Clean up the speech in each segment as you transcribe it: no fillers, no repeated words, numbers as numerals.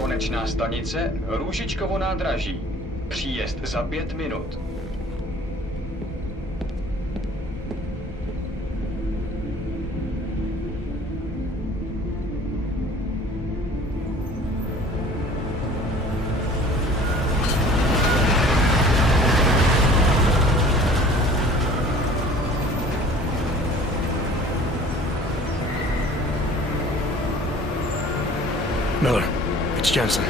Konečná stanice Růžičkovo nádraží. Příjezd za 5 minut. Miller, it's Jensen.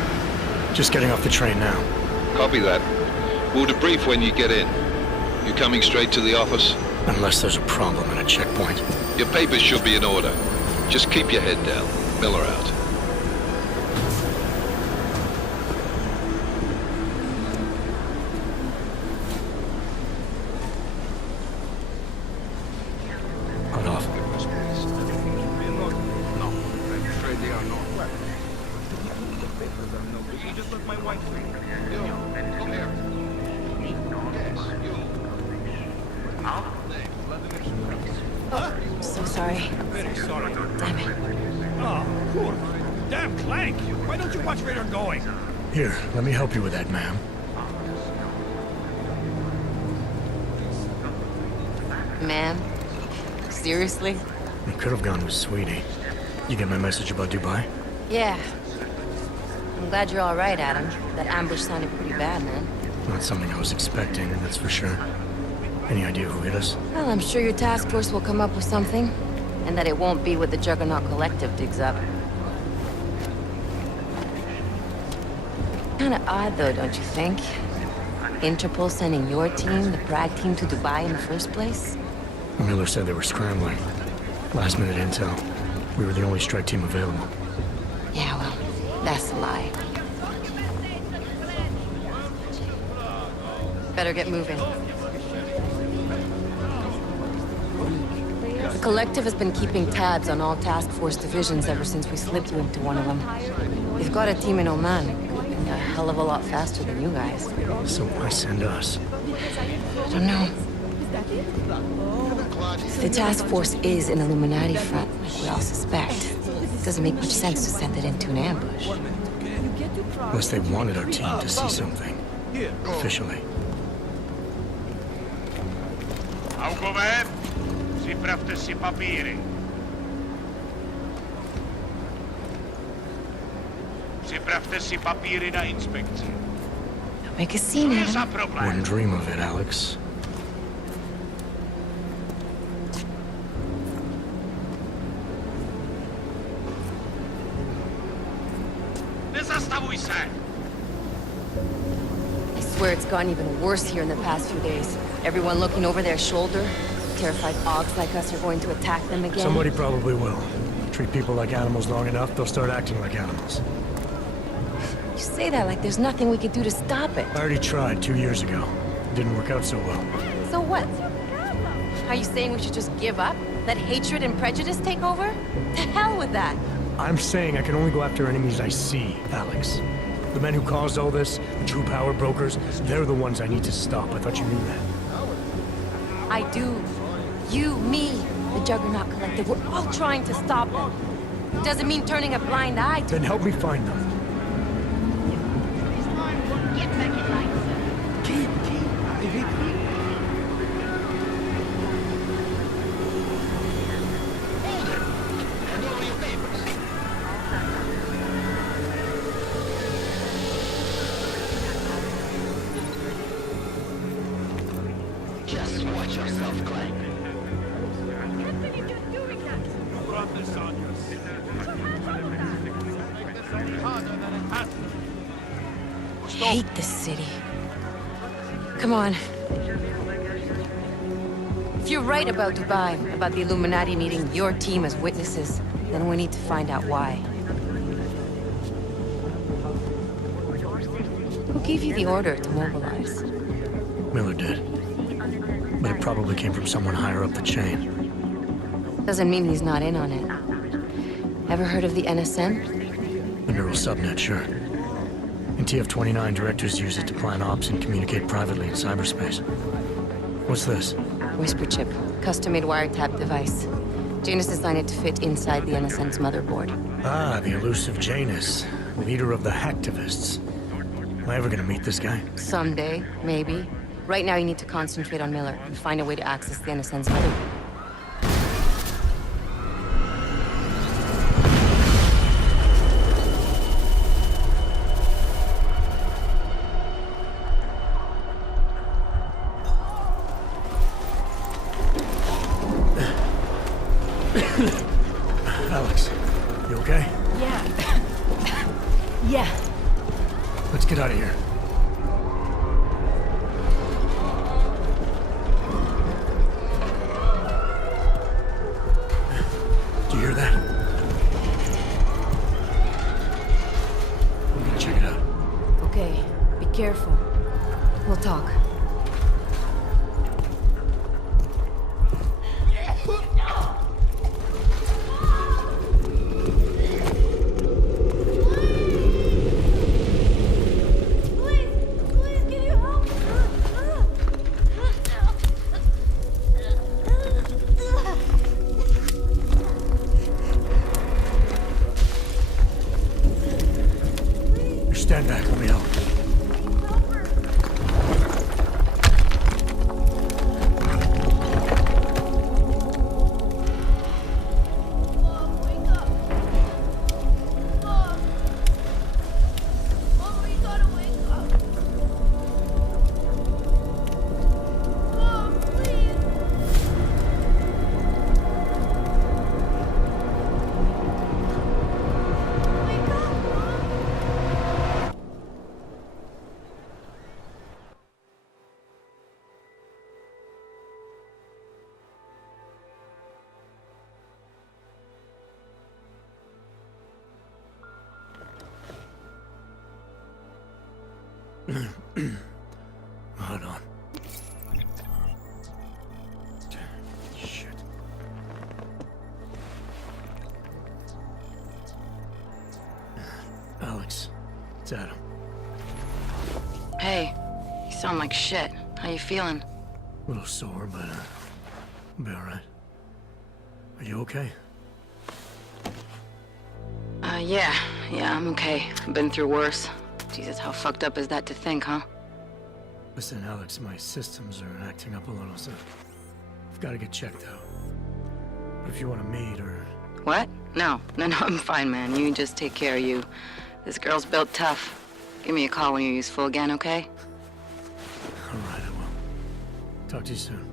Just getting off the train now. Copy that. We'll debrief when you get in. You coming straight to the office? Unless there's a problem at a checkpoint. Your papers should be in order. Just keep your head down. Miller out. Hold off. No, I'm afraid they are not. You just let my wife leave. You, come here. Yes, you. Oh, so sorry. Very sorry. Damn it. Oh, cool. Damn Clank. Why don't you watch where you're going? Here, let me help you with that, ma'am. Ma'am? Seriously? You could have gone with Sweetie. You get my message about Dubai? Yeah. I'm glad you're all right, Adam. That ambush sounded pretty bad, man. Not something I was expecting, that's for sure. Any idea who hit us? Well, I'm sure your task force will come up with something. And that it won't be what the Juggernaut Collective digs up. Kinda odd, though, don't you think? Interpol sending your team, the Prague team, to Dubai in the first place? Miller said they were scrambling. Last minute intel. We were the only strike team available. Yeah, well, that's a lie. Better get moving. The Collective has been keeping tabs on all task force divisions ever since we slipped you into one of them. They've got a team in Oman, a hell of a lot faster than you guys. So why send us? I don't know. If the task force is an Illuminati front, like we all suspect, it doesn't make much sense to send it into an ambush. Unless they wanted our team to see something. Officially. Augové, připravte si papíry. Připravte si papíry na inspekci. Don't make a scene, Co je za Adam. problém? Wouldn't dream of it, Alex. Nezastavuj se! I swear it's gotten even worse here in the past few days. Everyone looking over their shoulder. Terrified Augs like us are going to attack them again. Somebody probably will. Treat people like animals long enough, they'll start acting like animals. You say that like there's nothing we could do to stop it. I already tried 2 years ago. It didn't work out so well. So what? Are you saying we should just give up? Let hatred and prejudice take over? To hell with that! I'm saying I can only go after enemies I see, Alex. The men who caused all this, the true power brokers, they're the ones I need to stop. I thought you knew that. I do. You, me, the Juggernaut Collective, we're all trying to stop them. Doesn't mean turning a blind eye to Then help me find them. Just watch yourself, Clank. You brought this on I hate this city. Come on. If you're right about Dubai, about the Illuminati needing your team as witnesses, then we need to find out why. Who gave you the order to mobilize? Miller did. But it probably came from someone higher up the chain. Doesn't mean he's not in on it. Ever heard of the NSM? The neural subnet, sure. In TF-29, directors use it to plan ops and communicate privately in cyberspace. What's this? Whisper chip, custom-made wiretap device. Janus designed it to fit inside the NSM's motherboard. Ah, the elusive Janus. Leader of the hacktivists. Am I ever gonna meet this guy? Someday, maybe. Right now you need to concentrate on Miller and find a way to access the NSN's mother. Alex, you okay? Yeah. Yeah. Let's get out of here. Do you hear that? I'm gonna check it out. Okay, be careful. We'll talk. Stand back, let me help. Hold on. Shit. Alex, it's Adam. Hey, you sound like shit. How you feeling? A little sore, but I'll be alright. Are you okay? Yeah, I'm okay. I've been through worse. Jesus, how fucked up is that to think, huh? Listen, Alex, my systems are acting up a little, so I've got to get checked out. But if you want to meet or... What? No, I'm fine, man. You just take care of you. This girl's built tough. Give me a call when you're useful again, okay? Alright, I will. Talk to you soon.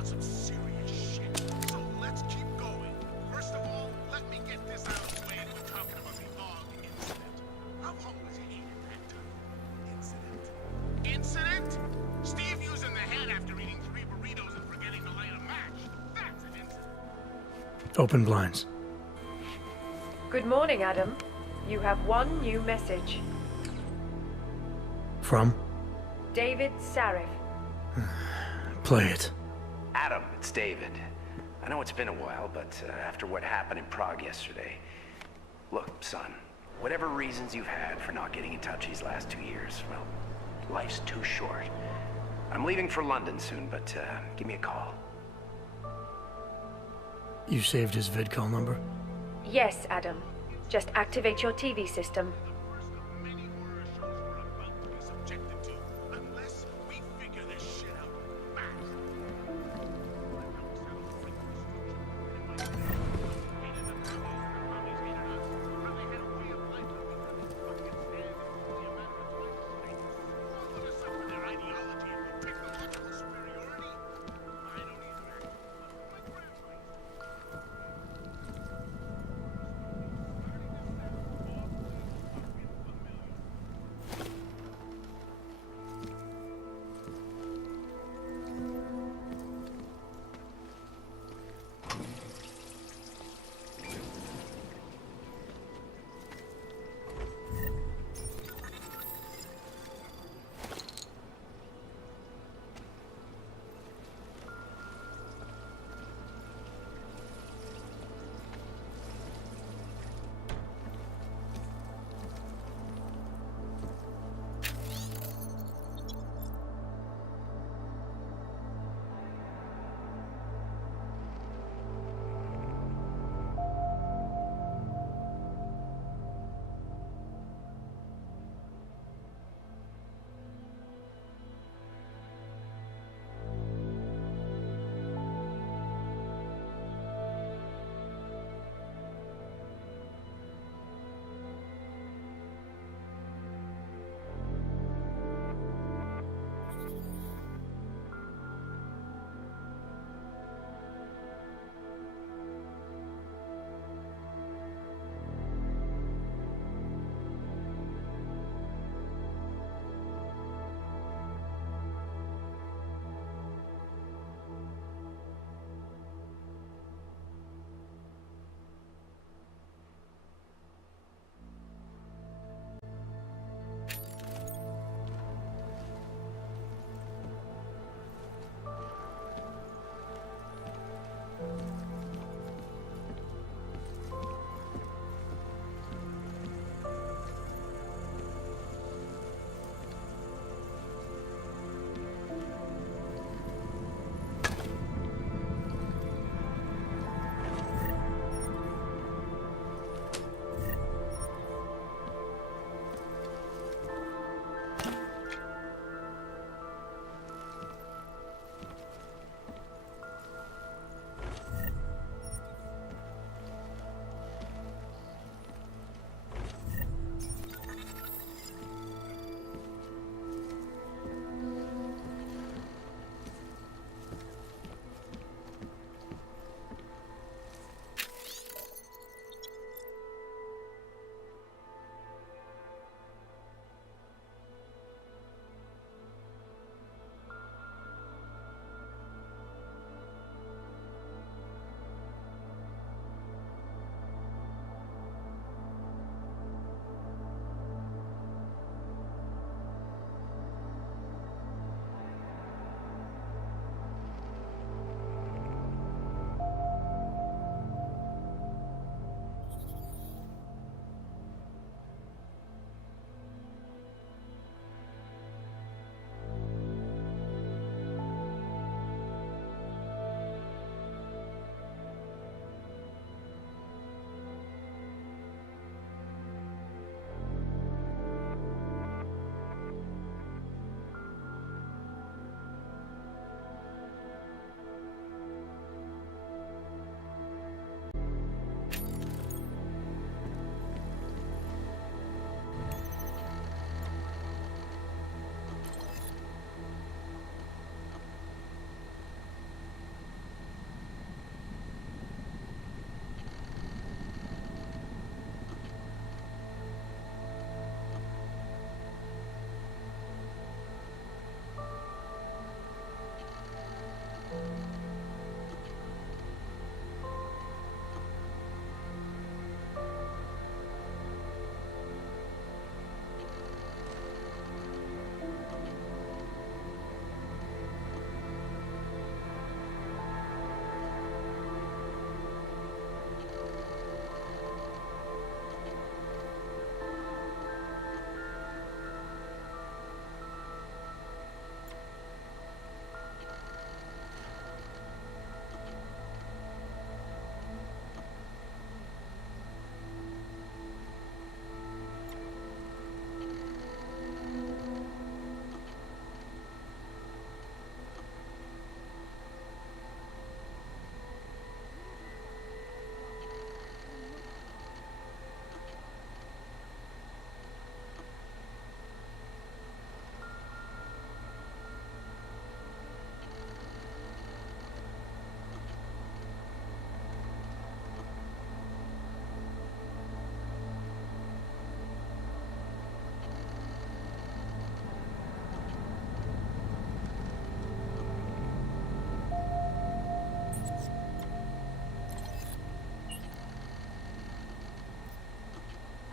about some serious shit. So let's keep going. First of all, let me get this out of the way. We're talking about the Langue incident. I've always hated that term. Incident. Incident? Steve using the head after eating 3 burritos and forgetting to light a match. That's an incident. Open blinds. Good morning, Adam. You have one new message. From? David Sarif. Play it. Adam, it's David. I know it's been a while, but after what happened in Prague yesterday... Look, son, whatever reasons you've had for not getting in touch these last 2 years, well, life's too short. I'm leaving for London soon, but give me a call. You saved his vidcall number? Yes, Adam. Just activate your TV system. Many horror shows we're about to be subjected to, unless we figure this shit out fast.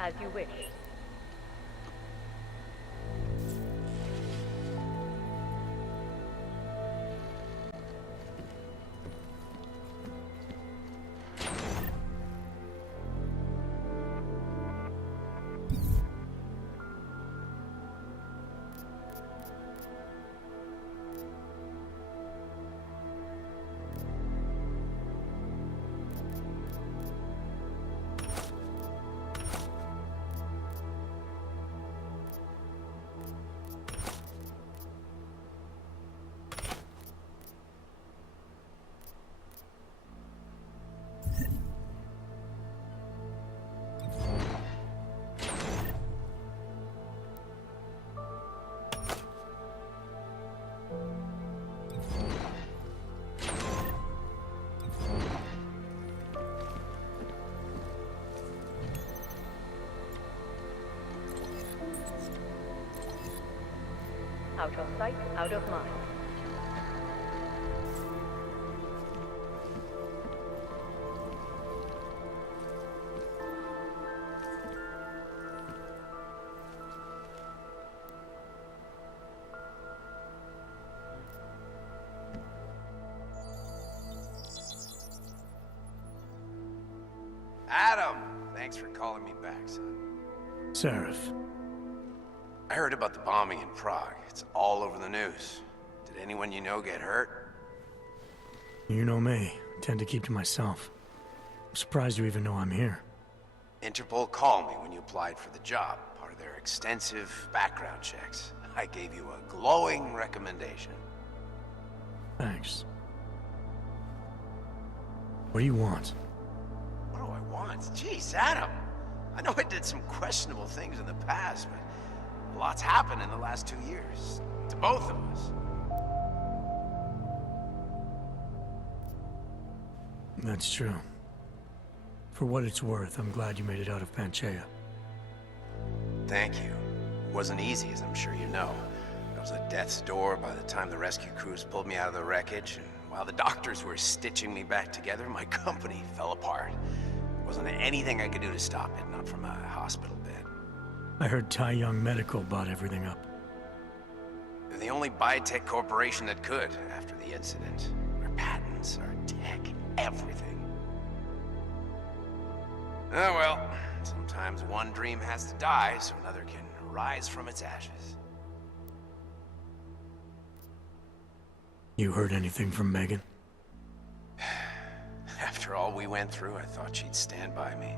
As you wish. Out of sight, out of mind. Adam! Thanks for calling me back, son. Seraph. I heard about the bombing in Prague. It's all over the news. Did anyone you know get hurt? You know me. I tend to keep to myself. I'm surprised you even know I'm here. Interpol called me when you applied for the job, part of their extensive background checks. I gave you a glowing recommendation. Thanks. What do you want? What do I want? Jeez, Adam! I know I did some questionable things in the past, but a lot's happened in the last 2 years. To both of us. That's true. For what it's worth, I'm glad you made it out of Panchaea. Thank you. It wasn't easy, as I'm sure you know. I was at death's door by the time the rescue crews pulled me out of the wreckage, and while the doctors were stitching me back together, my company fell apart. There wasn't anything I could do to stop it, not from a hospital bed. I heard Tai Young Medical bought everything up. They're the only biotech corporation that could, after the incident. Our patents, our tech, everything. Oh well, sometimes one dream has to die so another can rise from its ashes. You heard anything from Megan? After all we went through, I thought she'd stand by me.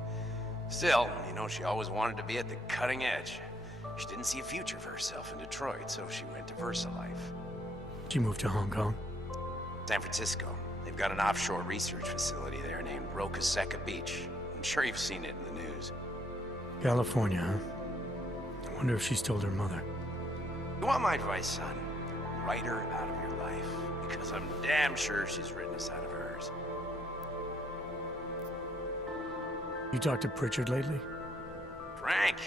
Still, you know, she always wanted to be at the cutting edge. She didn't see a future for herself in Detroit, so she went to VersaLife. She moved to Hong Kong? San Francisco. They've got an offshore research facility there named Rokaseca Beach. I'm sure you've seen it in the news. California, huh? I wonder if she's told her mother. You want my advice, son? Write her out of your life, because I'm damn sure she's written us out of hers. You talked to Pritchard lately? Frank!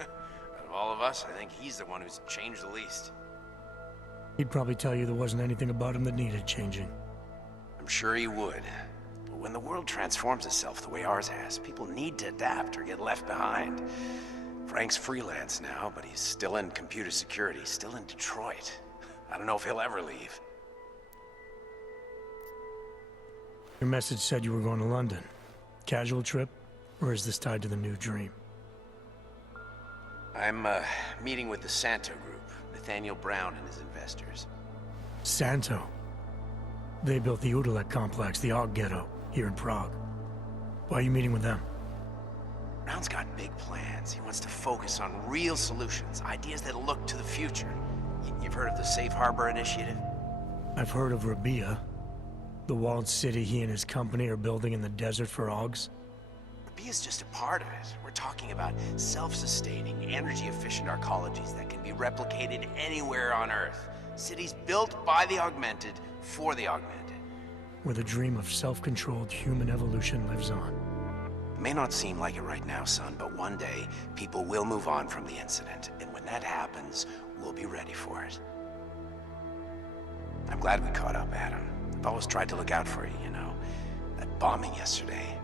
Out of all of us, I think he's the one who's changed the least. He'd probably tell you there wasn't anything about him that needed changing. I'm sure he would. But when the world transforms itself the way ours has, people need to adapt or get left behind. Frank's freelance now, but he's still in computer security, still in Detroit. I don't know if he'll ever leave. Your message said you were going to London. Casual trip? Or is this tied to the new dream? I'm, meeting with the Santo Group, Nathaniel Brown and his investors. Santo? They built the Udalek complex, the Og Ghetto, here in Prague. Why are you meeting with them? Brown's got big plans. He wants to focus on real solutions, ideas that look to the future. You've heard of the Safe Harbor Initiative? I've heard of Rabia, the walled city he and his company are building in the desert for Augs. Rabia's just a part of it. We're talking about self-sustaining, energy-efficient arcologies that can be replicated anywhere on Earth. Cities built by the augmented, for the augmented. Where the dream of self-controlled human evolution lives on. It may not seem like it right now, son, but one day, people will move on from the incident. And when that happens, we'll be ready for it. I'm glad we caught up, Adam. I've always tried to look out for you, you know. That bombing yesterday.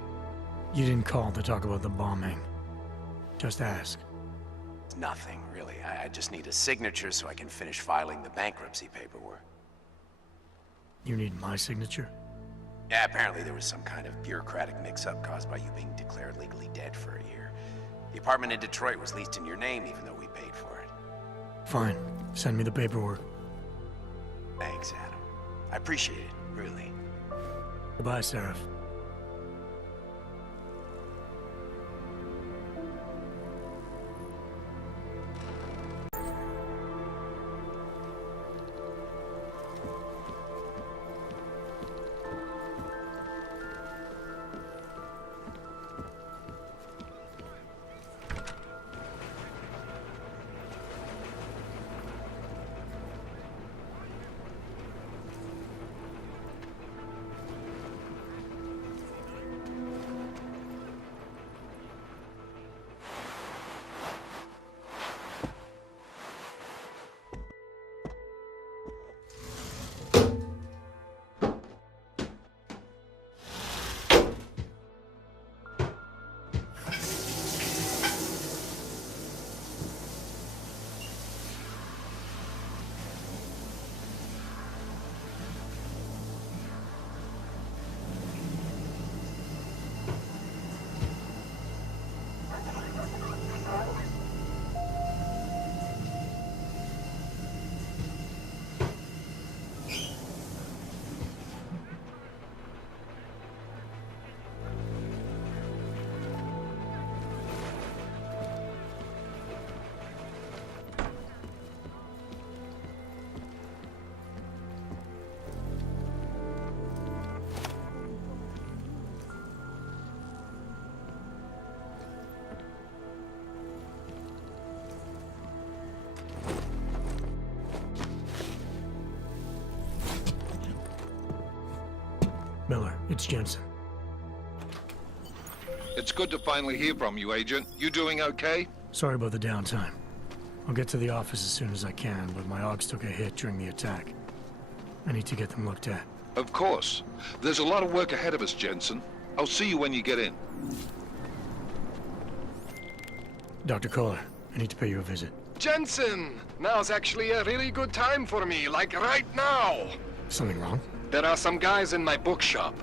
You didn't call to talk about the bombing. Just ask. It's nothing, really. I just need a signature so I can finish filing the bankruptcy paperwork. You need my signature? Yeah, apparently there was some kind of bureaucratic mix-up caused by you being declared legally dead for a year. The apartment in Detroit was leased in your name even though we paid for it. Fine. Send me the paperwork. Thanks, Adam. I appreciate it, really. Goodbye, Seraph. Miller, it's Jensen. It's good to finally hear from you, Agent. You doing okay? Sorry about the downtime. I'll get to the office as soon as I can, but my Augs took a hit during the attack. I need to get them looked at. Of course. There's a lot of work ahead of us, Jensen. I'll see you when you get in. Dr. Kohler, I need to pay you a visit. Jensen! Now's actually a really good time for me, like right now! Something wrong? There are some guys in my bookshop.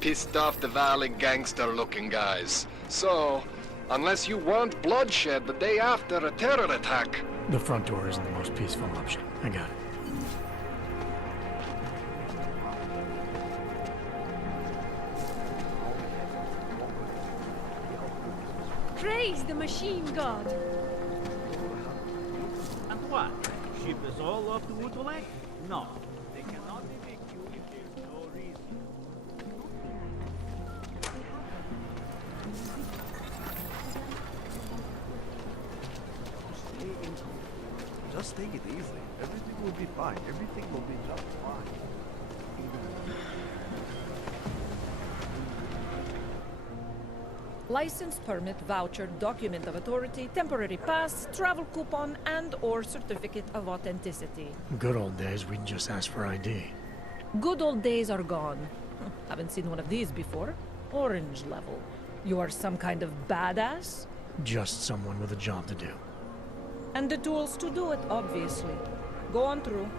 Pissed off the Valley gangster-looking guys. So, unless you want bloodshed the day after a terror attack... The front door isn't the most peaceful option. I got it. Praise the machine god! And what? Ship us all off to Woodville? No. They cannot evict you if there's no reason. Just take it easy. Everything will be fine. Everything will be just fine. License, permit, voucher, document of authority, temporary pass, travel coupon, and/or certificate of authenticity. Good old days, we'd just ask for ID. Good old days are gone. Haven't seen one of these before. Orange level. You are some kind of badass? Just someone with a job to do. And the tools to do it, obviously. Go on through.